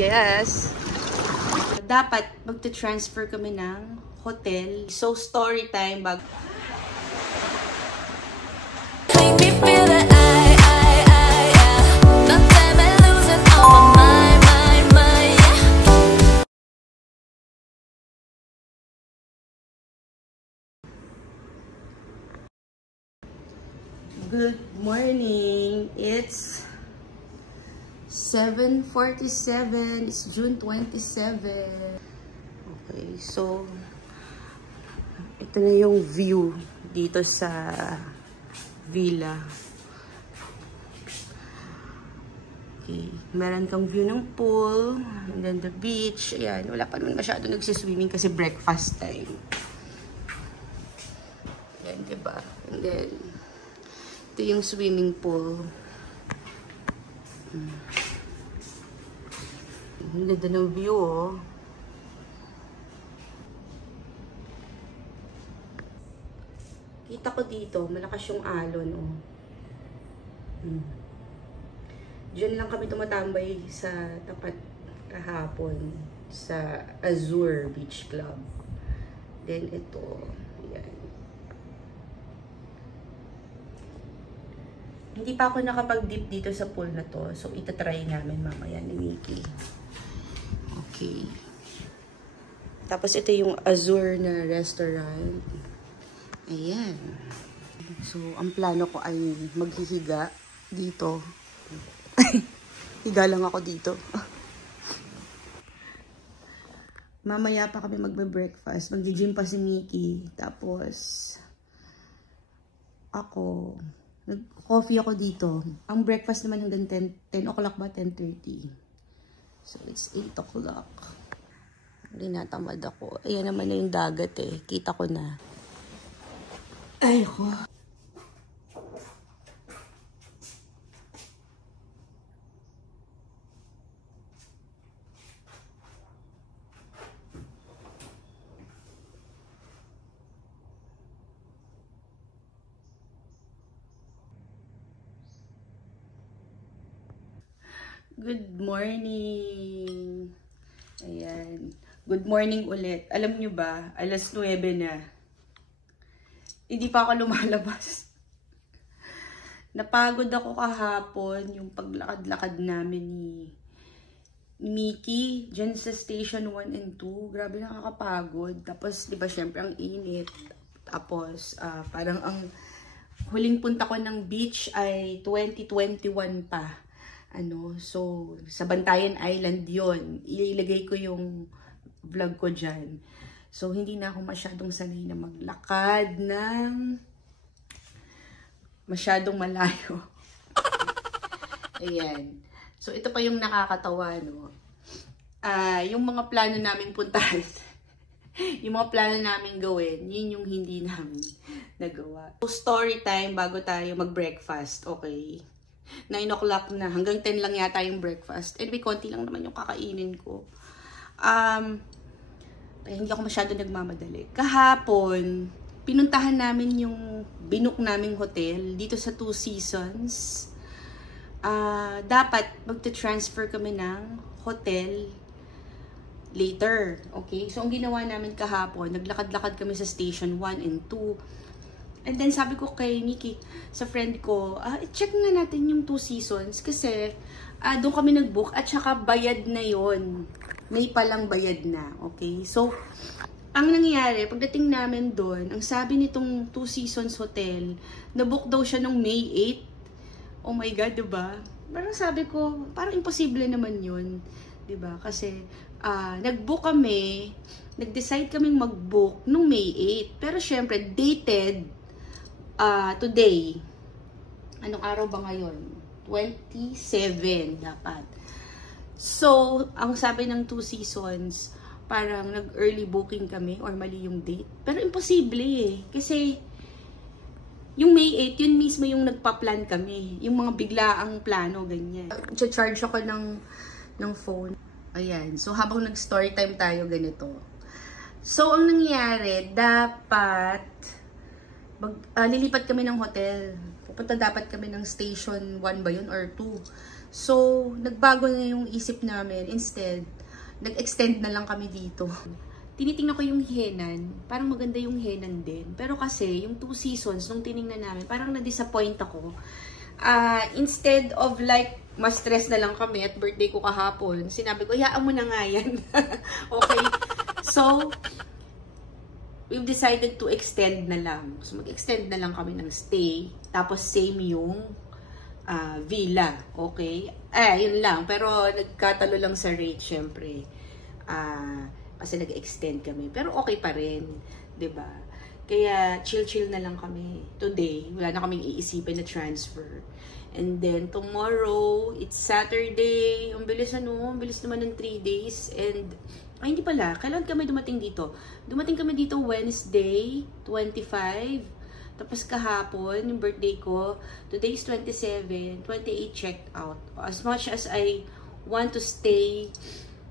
Yes. Dapat magta-transfer kami ng hotel. So, story time bago. Good morning. It's 7:47. It's June 27. Okay, so ito na yung view dito sa villa. Okay, meron kang view ng pool, and then the beach. Ayan, wala pa naman masyado nagsiswimming kasi breakfast time. Ayan, diba? And then ito yung swimming pool. Ang ganda ng view, oh. Kita ko dito, malakas yung alon, oh. Diyan lang kami tumatambay sa tapat kahapon sa Azure Beach Club. Then ito, yan. Hindi pa ako nakapag-dip dito sa pool na to. So, itatry namin mamaya ni Mickey. Okay. Tapos, ito yung Azure na restaurant. Ayan. So, ang plano ko ay maghihiga dito. Higa lang ako dito. Mamaya pa kami magbe-breakfast. Magji-gym pa si Mickey. Tapos, ako, nag-coffee ako dito. Ang breakfast naman hanggang 10 o'clock ba? 10:30. So, it's 8 o'clock. Hindi natamad ako. Ayan naman na yung dagat eh. Kita ko na. Ay, ko. Good morning! Ayan. Good morning ulit. Alam nyo ba, alas 9 na. Hindi pa ako lumalabas. Napagod ako kahapon yung paglakad-lakad namin ni Mickey dyan sa station 1 and 2. Grabe nakakapagod. Tapos, di ba, syempre ang init. Tapos, parang ang huling punta ko ng beach ay 2021 pa. So, sa Bantayan Island yon. Ilagay ko yung vlog ko dyan. So, hindi na ako masyadong sanay na maglakad ng masyadong malayo. Ayan. So, ito pa yung nakakatawa, no? Yung mga plano namin puntahan, yung mga plano namin gawin, yun yung hindi namin nagawa. So, story time bago tayo mag-breakfast, okay? 9 o'clock na. Hanggang 10 lang yata yung breakfast. Anyway, konti lang naman yung kakainin ko. Kaya hindi ako masyado nagmamadali. Kahapon, pinuntahan namin yung binook naming hotel dito sa Two Seasons. Dapat magta-transfer kami ng hotel later. Okay? So, ang ginawa namin kahapon, naglakad-lakad kami sa station 1 and 2. And then, sabi ko kay Mickey, sa friend ko, check nga natin yung Two Seasons kasi doon kami nag-book at saka bayad na yon. May palang bayad na. Okay? So, ang nangyayari, pagdating namin doon, ang sabi nitong Two Seasons Hotel, na-book daw siya nung May 8. Oh my God, diba? Parang sabi ko, parang imposible naman yun. Diba? Kasi, nag-book kami, nag-decide kaming mag-book nung May 8. Pero syempre, dated today. Anong araw ba ngayon? 27 dapat. So, ang sabi ng Two Seasons, parang nag-early booking kami or mali yung date. Pero imposible eh. Kasi, yung May 8, yun mismo yung nagpa-plan kami. Yung mga biglaang plano, ganyan. Charge ako ng phone. Ayan. So, habang nag-story time tayo, ganito. So, ang nangyayari, dapat lilipat kami ng hotel. Pupunta dapat kami ng station 1 ba yun or 2. So, nagbago na yung isip namin. Instead, nag-extend na lang kami dito. Tinitingnan ko yung Henan. Parang maganda yung Henan din. Pero kasi, yung 2 seasons, nung tiningnan namin, parang na-disappoint ako. Instead of like, mas stress na lang kami at birthday ko kahapon, sinabi ko, hayaan mo na nga yan. Okay? So, we've decided to extend na lang. So, mag-extend na lang kami ng stay. Tapos, same yung villa. Okay? Yun lang. Pero, nagkatalo lang sa rate, syempre. Kasi nag-extend kami. Pero, okay pa rin. 'Di ba? Kaya, chill-chill na lang kami. Today, wala na kaming iisipin na transfer. And then, tomorrow, it's Saturday. Ang bilis ang bilis naman ng 3 days. And, hindi pala. Kailan kami dumating dito? Dumating kami dito Wednesday, 25. Tapos kahapon, yung birthday ko, today is 27, 28 checked out. As much as I want to stay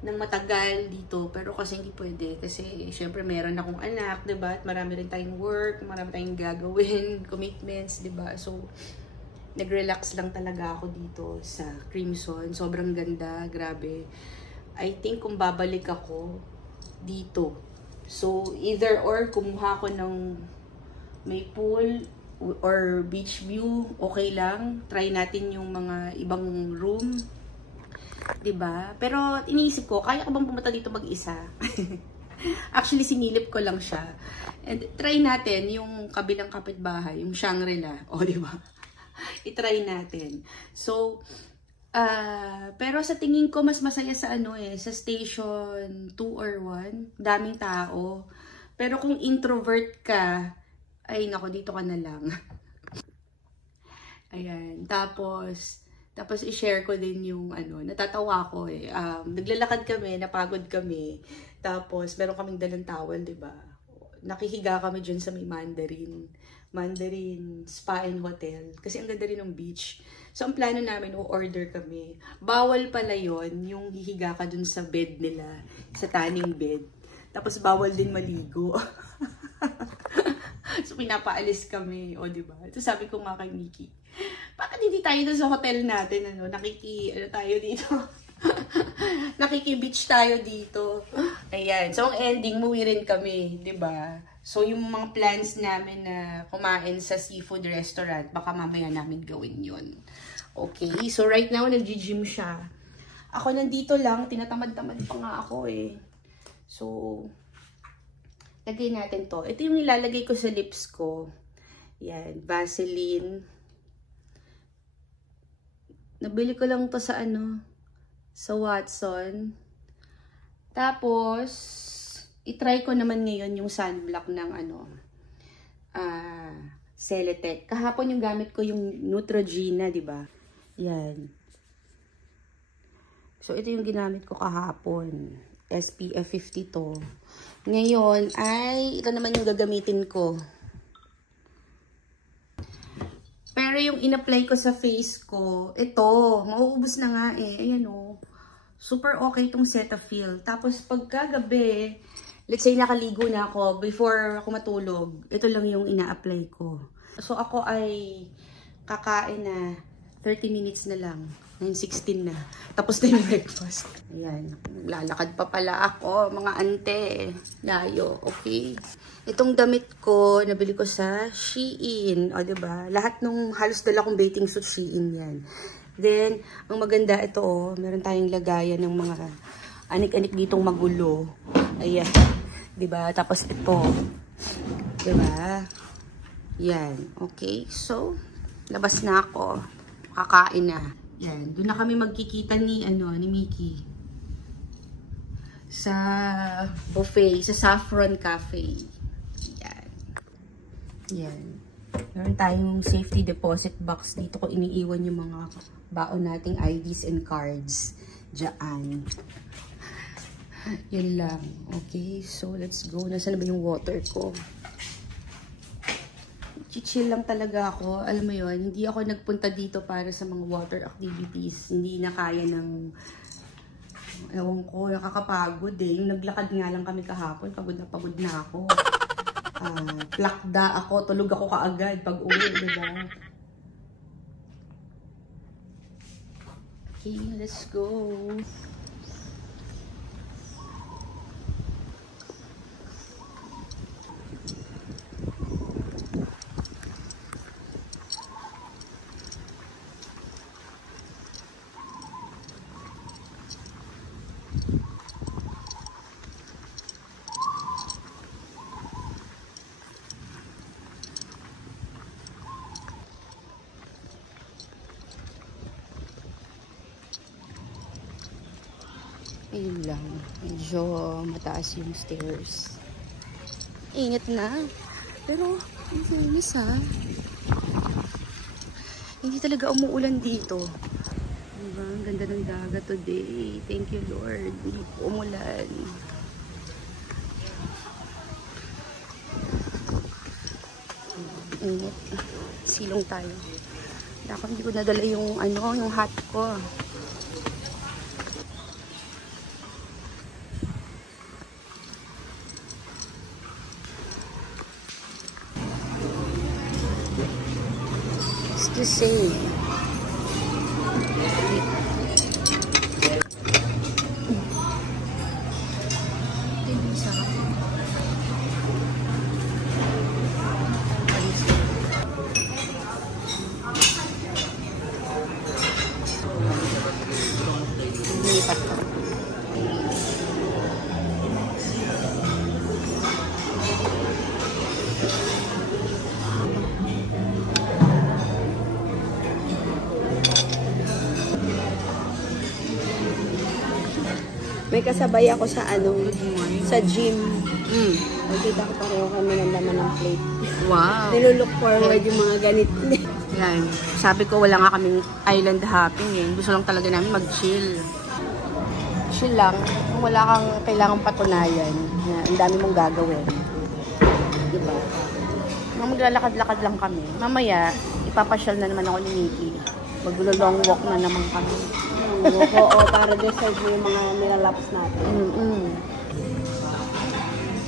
ng matagal dito, pero kasi hindi pwede. Kasi, syempre, meron akong anak, diba? At marami rin tayong work, marami tayong gagawin, commitments, diba? So, nag-relax lang talaga ako dito sa Crimson. Sobrang ganda, grabe. I think kung babalik ako dito, so either or kumuha ko ng may pool or beach view, okay lang. Try natin yung mga ibang room, 'di ba? Pero iniisip ko, kaya ko bang pumunta dito mag-isa? Actually, sinilip ko lang siya. And try natin yung kabilang kapitbahay, yung Shangri-La, o 'di ba? I-try natin. So, pero sa tingin ko mas masaya sa sa station 2 or 1, daming tao. Pero kung introvert ka, ay nako, dito ka na lang. Ayan, tapos i-share ko din yung natatawa ko naglalakad kami, napagod kami. Tapos meron kaming dalang towel, 'di ba? Nakihiga kami diyan sa may Mandarin Spa and Hotel. Kasi ang ganda rin ng beach. So, ang plano namin, o-order kami. Bawal pala yon yung hihiga ka dun sa bed nila, sa tanning bed. Tapos, bawal din maligo. So, pinapaalis kami. O, diba? Ito sabi ko nga kay Nikki, bakit hindi tayo dun sa hotel natin, tayo dito? Nakiki-beach tayo dito. Ayan. So, ang ending, muwi rin kami, 'di ba? So, yung mga plans namin na kumain sa seafood restaurant, baka mamaya namin gawin 'yon. Okay. So, right now, nag-gym siya. Ako nandito lang, tinatamad-tamad pa nga ako eh. So, lagay natin to. Ito yung nilalagay ko sa lips ko. Yan, Vaseline. Nabili ko lang to sa sa Watson. Tapos, itry ko naman ngayon yung sunblock ng Celetec. Kahapon yung gamit ko yung Neutrogena, di ba? Yan. So, ito yung ginamit ko kahapon. SPF 50 to. Ngayon, ito naman yung gagamitin ko. Pero yung in-apply ko sa face ko, ito, mauubos na nga eh. Ayan o. Super okay itong Cetaphil. Tapos pagkagabi, let's say nakaligo na ako, before ako matulog, ito lang yung ina-apply ko. So ako ay kakain na 30 minutes na lang. 9:16 na. Tapos na yung breakfast. Ayan. Lalakad pa pala ako, mga ante. Layo. Okay. Itong damit ko, nabili ko sa Shein. O, diba? Lahat nung halos dala kong bathing suit, Shein yan. Then, ang maganda ito, meron tayong lagayan ng mga anik-anik ditong magulo. Ayan. Diba? Tapos ito. Diba? Yan. Okay. So, labas na ako. Kakain na. Yan. Doon na kami magkikita ni Mickey. Sa buffet. Sa Saffron Cafe. Yan. Yan. Meron tayong safety deposit box. Dito ko iniiwan yung mga baon nating IDs and cards. Diyan. Yan lang. Okay. So, let's go. Nasaan na ba yung water ko? Chill lang talaga ako. Alam mo yon, hindi ako nagpunta dito para sa mga water activities. Hindi na kaya ng, ewan ko, nakakapagod eh. Yung naglakad nga lang kami kahapon, pagod na ako. Plakda ako, tulog ako kaagad pag uwi, diba? Okay, let's go. Ayun lang, medyo mataas yung stairs. Init na, pero ang linis ha. Hindi talaga umuulan dito. Diba? Ang ganda ng dagat today. Thank you Lord, hindi po umulan. Init. Silong tayo. Ako hindi ko nadala yung yung hat ko. It's the same. May kasabay ako sa sa gym. Nakita ko pareho kami ng laman ng plate. Wow. Nilulook forward yung mga ganit. Yan. Sabi ko wala nga kaming island hopping eh. Gusto lang talaga namin mag-chill. Chill lang. Kung wala kang kailangang patunayan, ang dami mong gagawin. Diba? Nung maglalakad-lakad lang kami. Mamaya, ipapasyal na naman ako ni Nikki. Mag-long walk na naman kami. Oo, para deserve mo yung mga nilalaps natin.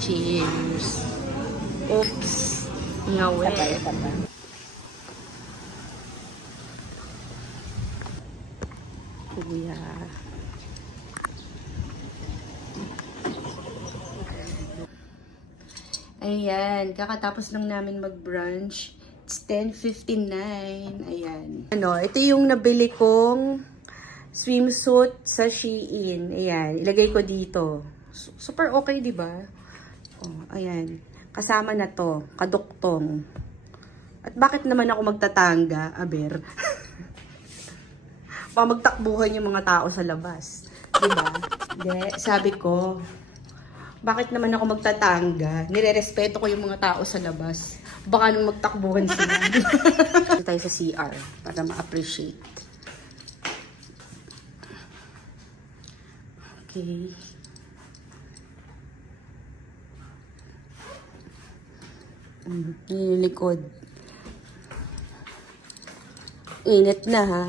Cheers. Oops. Ngawe. Isa pa. Kuya. Ayan, kakatapos lang namin mag-brunch. It's 10:59. Ayan. Ito yung nabili kong swimsuit sa Shein. Ayan, ilagay ko dito. Super okay, di ba? Oh, ayan. Kasama na to, kaduktong. At bakit naman ako magtatanga, aber? Magtakbuhan yung mga tao sa labas. Diba? Hindi, sabi ko, bakit naman ako magtatanga? Nire-respeto ko yung mga tao sa labas. Baka nung magtakbuhan sila. Dito tayo sa CR para ma-appreciate. Okay. Yung likod. Init na ha.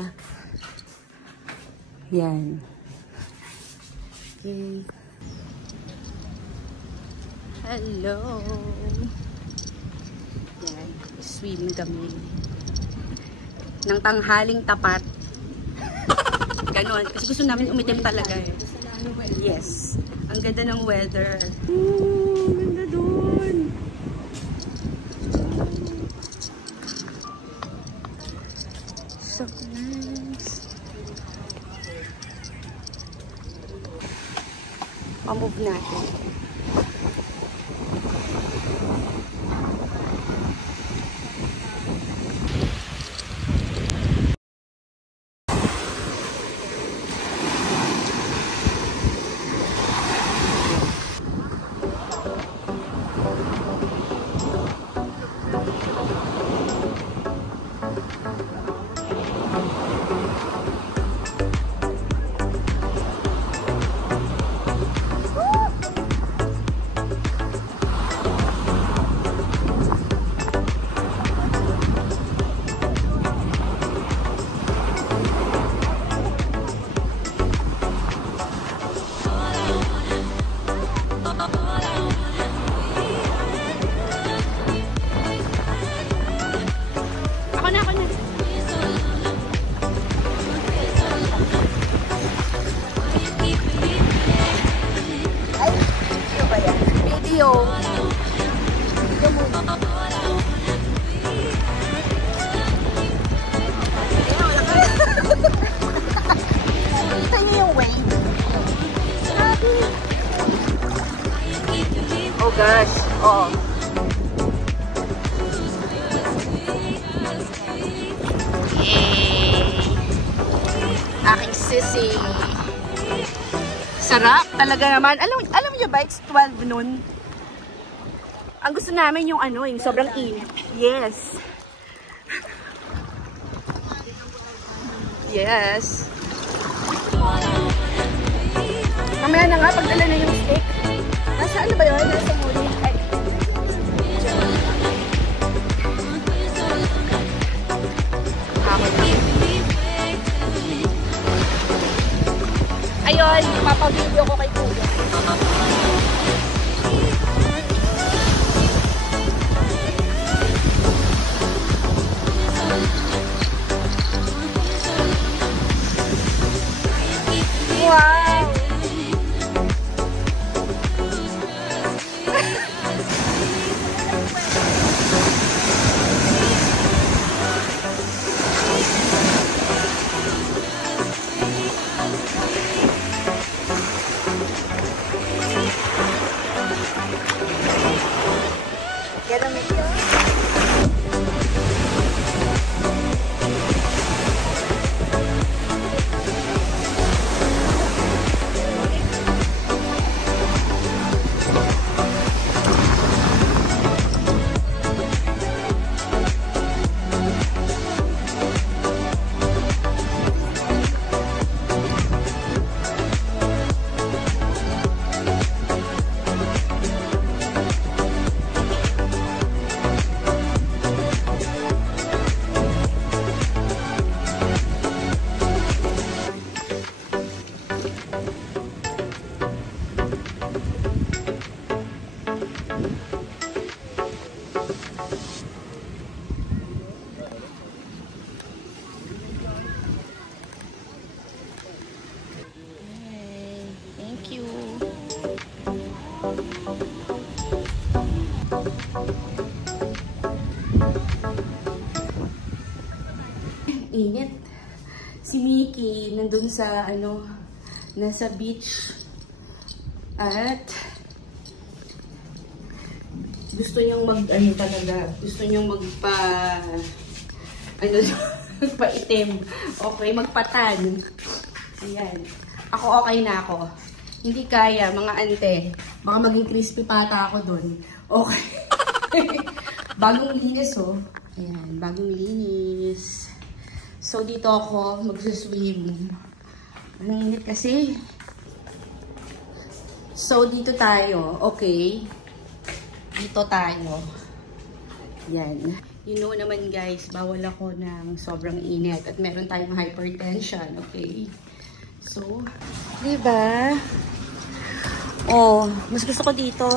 Yan. Okay. Hello. Yan. Swim kami. Ng tanghaling tapat. Ganon. Kasi gusto namin umitim talaga eh. Yes. Ang ganda ng weather. Ang ganda dun. So nice. Pa-move natin. gising. Sarap talaga naman. Alam niyo ba, it's 12 noon. Ang gusto namin yung ano, yung sobrang init. Yes. Yes. Mamaya na nga, pagdala na yung steak. Nasa ano ba yun? Nasa muli. Ay. Ako na. Ayun, papag-video ko kay Kuya. Wow! Get a video. Init. Si Mickey nandun sa ano, nasa beach at gusto niyang mag ano talaga, gusto niyang magpa ano magpa-itim. Okay, magpatan. Ayan. Ako okay na ako. Hindi kaya, mga ante. Baka maging crispy pata ako dun. Okay. Bagong linis, oh. Ayan, bagong linis. So, dito ako mag-swim. Ang init kasi. So, dito tayo. Okay. Dito tayo. Yan. You know naman guys, bawal ako ng sobrang init. At meron tayong hypertension. Okay. So, diba? Oh, mas gusto ko dito.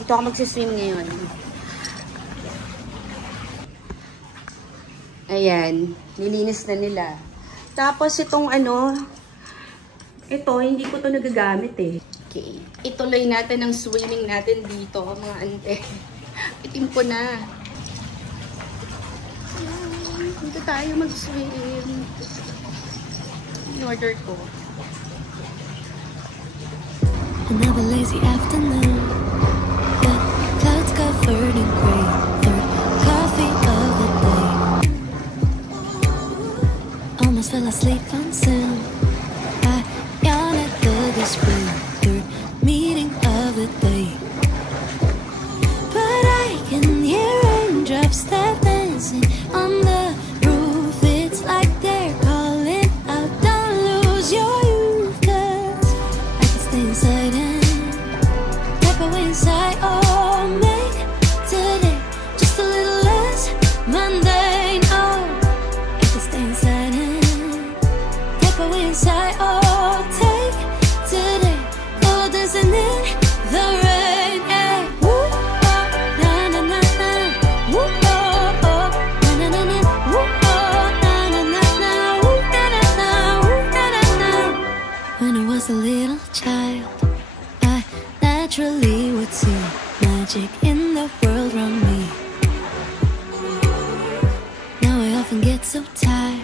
Dito ako mag-swim ngayon. Ayan, nilinis na nila. Tapos itong ano, ito, hindi ko to nagagamit eh. Okay, ituloy natin ang swimming natin dito, mga ante. Itim ko na. Dito tayo mag-swim. In-order ko. Another lazy afternoon. The clouds covered in gray. Third coffee of the day. Almost fell asleep on Zoom. I yawn at the display. Third meeting of the day. But I can hear raindrops that dancing on the roof. It's like they're calling out, don't lose your youth. 'Cause I can stay inside and step away inside. Oh, make today just a little less mundane. Oh, I can stay inside and step away inside. Oh, take today, go dancing in the rain. Yeah. Woo, oh, na na na na. Woo, oh, oh, na na na na. Woo, oh, na na na na. Woo, na na na. Woo, na na na. When I was a little child, I naturally would see magic in the world around me. Now I often get so tired.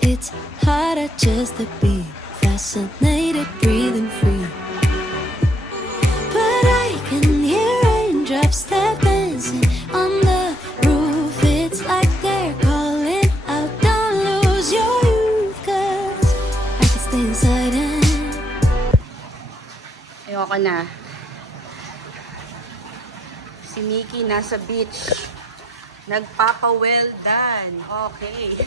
It's harder just to be fascinated, breathing free. But I can hear raindrops that dancing on the roof. It's like they're calling out, don't lose your youth. 'Cause ka na. Si Nikki nasa beach. Nagpapa-well done. Okay.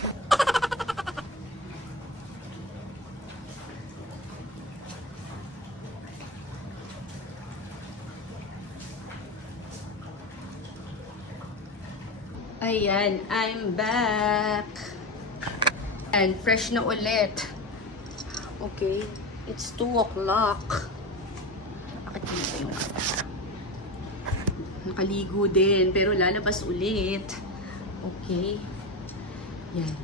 Ayan, I'm back. And fresh na ulit. Okay, it's 2 o'clock. Bakit dito yung nakaligo din, pero lalabas ulit. Okay. Yan.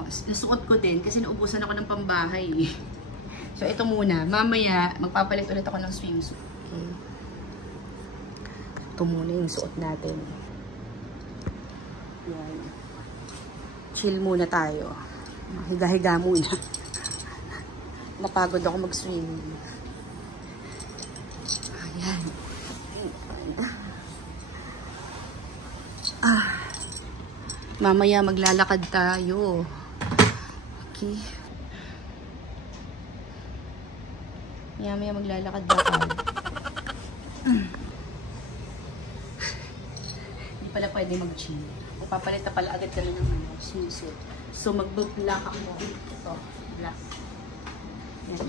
O, nasuot ko din kasi naubusan ako ng pambahay. So, ito muna. Mamaya, magpapalit ulit ako ng swimsuit. Okay. Ito muna yung suot natin. Yan. Chill muna tayo. Higa-higa muna. Napagod ako mag-swim. Ayan. Mamaya maglalakad tayo. Okay. Mamaya maglalakad-lakad. Hindi pala pwede mag-gym. Papalit na pala agad kami ng swimsuit. So, mag-black ako. Ito, black. Yan.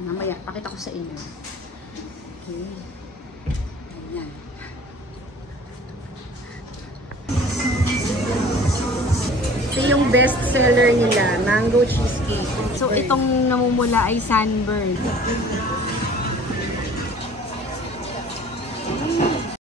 Mamaya, pakita ko sa inyo. Okay. Ayan. Ito yung best seller nila, mango cheesecake. So, itong namumula ay sunburn.